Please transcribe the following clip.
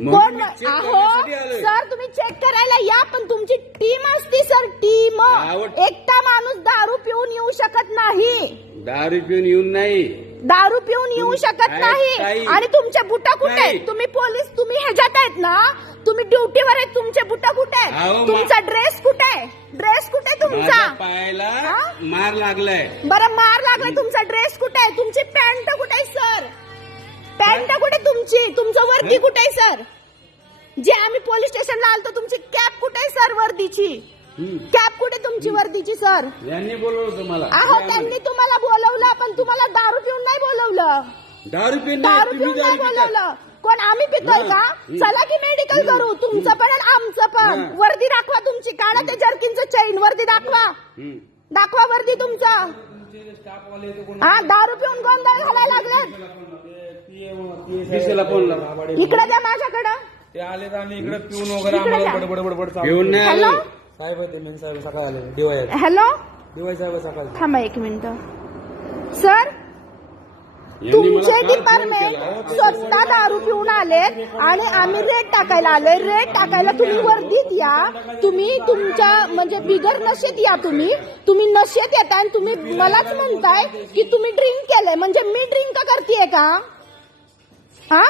कोण सर तुम्ही चेक करायला या, पण तुमची टीम असती सर, टीम. एकटा माणूस दारू पिऊन येऊ शकत नाही. दारू पिऊन येऊन नाही, दारू पिऊन येऊ शकत नाही. आणि तुमचे बुटा कुठे आहेत? तुम्ही पोलीस, तुम्ही ह्याच्यात आहेत ना, तुम्ही ड्युटीवर आहेत, तुमचे बुटा कुठे आहे? तुमचा ड्रेस कुठे आहे? ड्रेस कुठे तुमचा? पायाला मार लागलाय. बरं मार लागलाय, तुमचा ड्रेस कुठे आहे? तुमची पॅन्ट कुठे आहे सर? पॅन्ट कुठे तुमची? तुमचं वर्दी कुठे आहे सर? जे आम्ही पोलीस स्टेशनला आलतो, तुमची कॅप कुठे आहे सर? वर्दीची कॅप कुठे तुमची वर्दीची सर? यांनी बोलवलं तुम्हाला? अहो त्यांनी तुम्हाला बोलवलं, पण तुम्हाला दारू पिऊन नाही बोलवलं. दारू पिऊन नाही बोलवलं. कोण आम्ही पितोय का? चला की मेडिकल करू, तुमचं पण आणि आमचं पण. वर्दी दाखवा तुमची, काढा ते जर्किनचं चैन, वर्दी दाखवा. दाखवा वर्दी तुमचा. हा दारू पिऊन गोंधळ घालायला लागलेत. इकडे द्या माझ्याकडं. ते आले आणि इकडे पिऊन वगैरे आम्हाला बडबड पिऊन नाही हॅलो आलो. साहेब ते मेन साहेब सकाळी आले. डीवाय हॅलो साहेब सकाळी. थांबा एक मिनिट सर. तुमचे डिपार्टमेंट स्वतः दारू पिऊन आलेत आणि आम्ही रेट टाकायला आलोय. रेट टाकायला तुम्ही वर्दीत या, तुम्ही तुमच्या म्हणजे बिगर नशेत या. तुम्ही नशेत येताय आणि तुम्ही मलाच म्हणताय की तुम्ही ड्रिंक केलंय. म्हणजे मी ड्रिंक करतेय का? हा